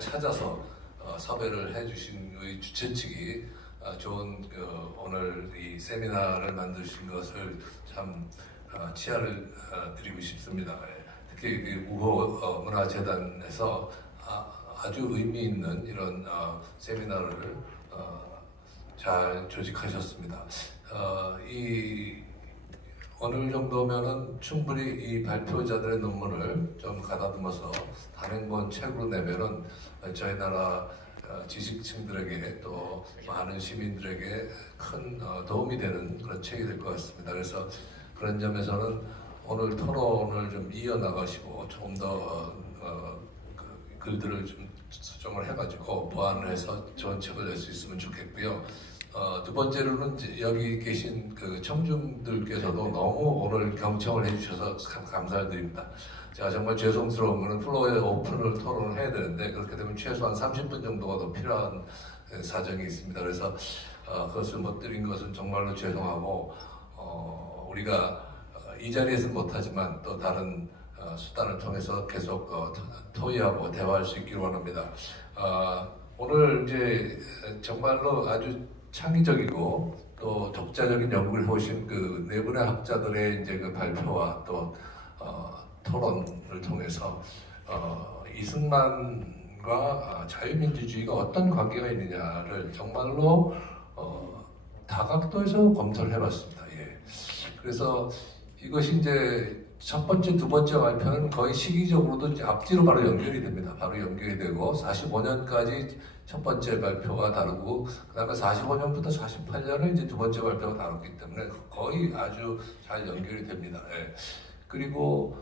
찾아서 섭외를 해주신 우리 주최 측이 좋은 오늘 이 세미나를 만드신 것을 참 치아를 드리고 싶습니다. 특히 우호 문화재단에서 아주 의미 있는 이런 세미나를 잘 조직하셨습니다. 오늘 정도면은 충분히 이 발표자들의 논문을 좀 가다듬어서 단행본 책으로 내면은 저희 나라 지식층들에게 또 많은 시민들에게 큰 도움이 되는 그런 책이 될 것 같습니다. 그래서 그런 점에서는 오늘 토론을 좀 이어나가시고 조금 더 글들을 좀 수정을 해가지고 보완을 해서 좋은 책을 낼 수 있으면 좋겠고요. 두 번째로는 여기 계신 그 청중들께서도 너무 오늘 경청을 해주셔서 참 감사를 드립니다. 제가 정말 죄송스러운 거는 플로어에 오픈을 토론을 해야 되는데 그렇게 되면 최소한 30분 정도가 더 필요한 사정이 있습니다. 그래서 그것을 못 드린 것은 정말로 죄송하고 우리가 이 자리에서 못하지만 또 다른 수단을 통해서 계속 토의하고 대화할 수 있기를 원합니다. 오늘 이제 정말로 아주 창의적이고 또 독자적인 연구를 해오신 그 네 분의 학자들의 이제 그 발표와 또 토론을 통해서 이승만과 자유민주주의가 어떤 관계가 있느냐를 정말로 다각도에서 검토를 해봤습니다. 예. 그래서 이것이 이제 첫 번째, 두 번째 발표는 거의 시기적으로도 이제 앞뒤로 바로 연결이 됩니다. 바로 연결이 되고 45년까지 첫 번째 발표가 다르고 그 다음에 45년부터 48년을 이제 두 번째 발표가 다뤘기 때문에 거의 아주 잘 연결이 됩니다. 예. 그리고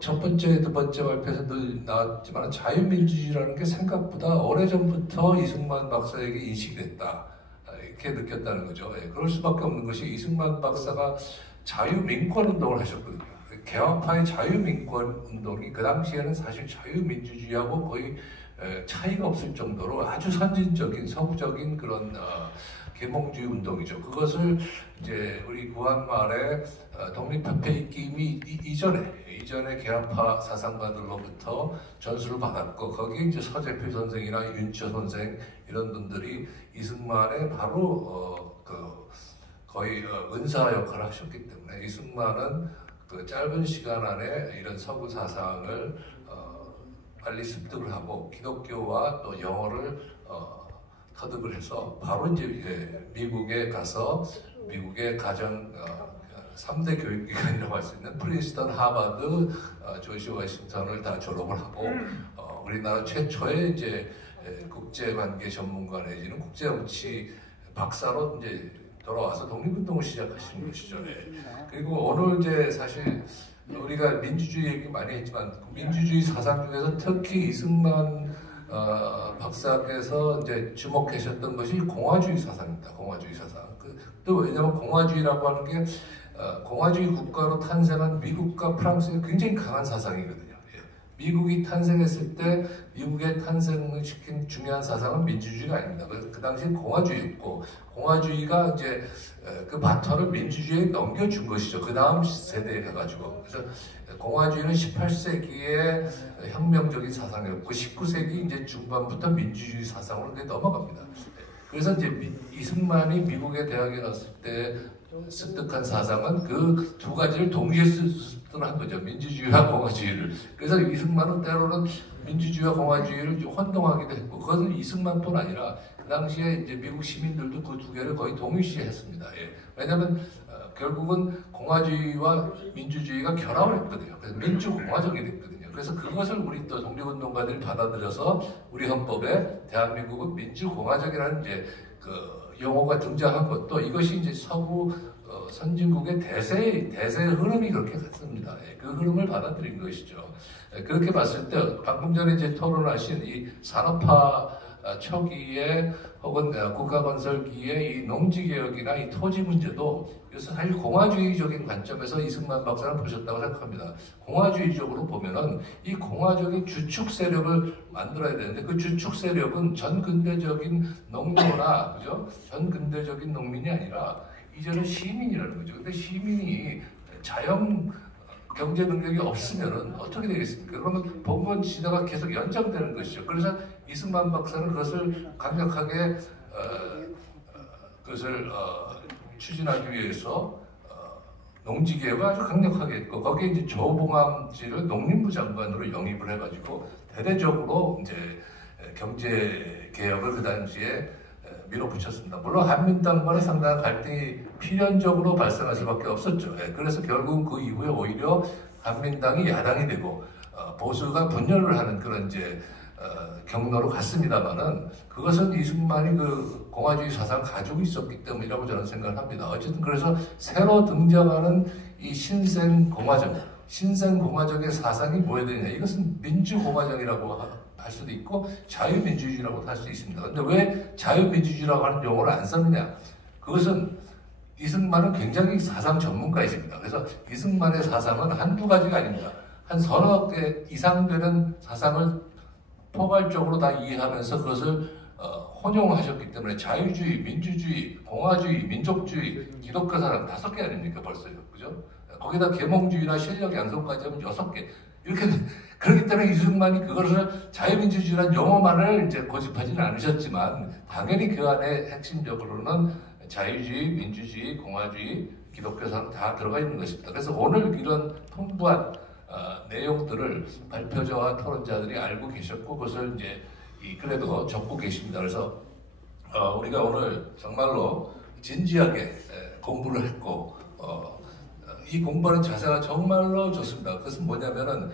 첫 번째, 두 번째 발표에서 늘 나왔지만 자유민주주의라는 게 생각보다 오래전부터 이승만 박사에게 인식이 됐다. 이렇게 느꼈다는 거죠. 예. 그럴 수밖에 없는 것이 이승만 박사가 자유민권운동을 하셨거든요. 개화파의 자유민권운동이 그 당시에는 사실 자유민주주의하고 거의 차이가 없을 정도로 아주 선진적인 서구적인 그런 계몽주의 운동이죠. 그것을 이제 우리 구한말에 독립협회 있기 이전에 개화파 사상가들로부터 전수를 받았고 거기에 이제 서재필 선생이나 윤처 선생 이런 분들이 이승만의 바로 거의 은사 역할을 하셨기 때문에 이승만은 그 짧은 시간 안에 이런 서구 사상을 빨리 습득을 하고 기독교와 또 영어를 터득을 해서 바로 이제 미국에 가서 미국의 가장 3대 교육기관이라고 할 수 있는 프린스턴, 하버드, 조지 워싱턴을 다 졸업을 하고 우리나라 최초의 이제 국제관계 전문가 내지는 국제정치 박사로 이제 돌아와서 독립운동을 시작하신 것이죠. 네. 그리고 오늘 이제 사실 우리가 민주주의 얘기 많이 했지만 민주주의 사상 중에서 특히 이승만 박사께서 이제 주목하셨던 것이 공화주의 사상입니다. 공화주의 사상. 또 왜냐하면 공화주의라고 하는 게 공화주의 국가로 탄생한 미국과 프랑스의 굉장히 강한 사상이거든요. 미국이 탄생했을 때 미국의 탄생을 시킨 중요한 사상은 민주주의가 아닙니다. 그 당시엔 공화주의였고 공화주의가 이제 그 바톤을 민주주의에 넘겨준 것이죠. 그 다음 세대에 가가지고. 그래서 공화주의는 18세기의 혁명적인 사상이었고 19세기 이제 중반부터 민주주의 사상으로 넘어갑니다. 그래서 이제 이승만이 미국의 대학에 갔을 때 습득한 사상은 그 두 가지를 동시에 습득한 거죠. 민주주의와 공화주의를. 그래서 이승만은 때로는 민주주의와 공화주의를 혼동하기도 했고, 그것은 이승만뿐 아니라 그 당시에 이제 미국 시민들도 그 두 개를 거의 동일시했습니다. 예. 왜냐하면 결국은 공화주의와 민주주의가 결합을 했거든요. 그래서 민주공화정이 됐거든요. 그래서 그것을 우리 또 독립운동가들이 받아들여서 우리 헌법에 대한민국은 민주공화정이라는 이제 그 용어가 등장한 것도 이것이 이제 서구 선진국의 대세의 흐름이 그렇게 갔습니다. 예, 그 흐름을 받아들인 것이죠. 예, 그렇게 봤을 때 방금 전에 이제 토론하신 이 산업화 초기에 혹은 국가건설기의 이 농지개혁이나 이 토지 문제도 그래서 사실 공화주의적인 관점에서 이승만 박사는 보셨다고 생각합니다. 공화주의적으로 보면은 이 공화적인 주축 세력을 만들어야 되는데 그 주축 세력은 전근대적인 농노나 그죠? 전근대적인 농민이 아니라 이제는 시민이라는 거죠. 근데 시민이 경제 능력이 없으면은 어떻게 되겠습니까? 그러면 봉건 시대가 계속 연장되는 것이죠. 그래서 이승만 박사는 그것을 강력하게 그것을 추진하기 위해서 농지개혁을 아주 강력하게 했고, 거기에 이제 조봉암지를 농림부 장관으로 영입을 해가지고 대대적으로 이제 경제 개혁을 그 당시에 밀어붙였습니다. 물론 한민당과는 상당한 갈등이 필연적으로 발생할 수밖에 없었죠. 그래서 결국 그 이후에 오히려 한민당이 야당이 되고 보수가 분열을 하는 그런 이제 경로로 갔습니다만은, 그것은 이승만이 그 공화주의 사상을 가지고 있었기 때문이라고 저는 생각을 합니다. 어쨌든 그래서 새로 등장하는 이 신생공화정의 사상이 뭐야 되냐? 이것은 민주공화정이라고 할 수도 있고 자유민주주의라고 할 수 있습니다. 근데 왜 자유민주주의라고 하는 용어를 안 썼느냐? 그것은 이승만은 굉장히 사상 전문가이십니다. 그래서 이승만의 사상은 한두 가지가 아닙니다. 한 서너 개 이상 되는 사상을 포괄적으로 다 이해하면서 그것을 혼용하셨기 때문에 자유주의, 민주주의, 공화주의, 민족주의, 기독교 사상 5개 아닙니까 벌써요, 그죠? 거기다 계몽주의나 실력 양성까지 하면 6개. 이렇게 그렇기 때문에 이승만이 그것을 자유민주주의라는 용어만을 이제 고집하지는 않으셨지만, 당연히 그 안에 핵심적으로는 자유주의, 민주주의, 공화주의, 기독교 사상 다 들어가 있는 것입니다. 그래서 오늘 이런 풍부한 내용들을 발표자와 토론자들이 알고 계셨고, 그것을 이제 그래도 적고 계십니다. 그래서 우리가 오늘 정말로 진지하게 공부를 했고, 이 공부하는 자세가 정말로 좋습니다. 그것은 뭐냐면은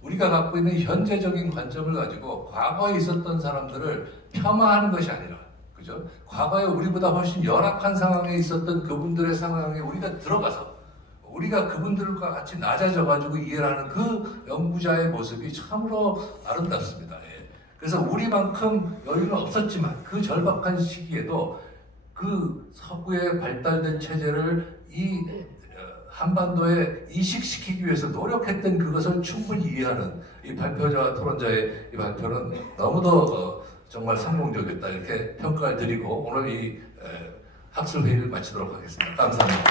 우리가 갖고 있는 현재적인 관점을 가지고 과거에 있었던 사람들을 폄하하는 것이 아니라, 그죠? 과거에 우리보다 훨씬 열악한 상황에 있었던 그분들의 상황에 우리가 들어가서 우리가 그분들과 같이 낮아져가지고 이해를 하는 그 연구자의 모습이 참으로 아름답습니다. 그래서 우리만큼 여유는 없었지만 그 절박한 시기에도 그 서구의 발달된 체제를 이 한반도에 이식시키기 위해서 노력했던 그것을 충분히 이해하는 이 발표자와 토론자의 이 발표는 너무도 정말 성공적이었다, 이렇게 평가를 드리고 오늘 이 학술회의를 마치도록 하겠습니다. 감사합니다.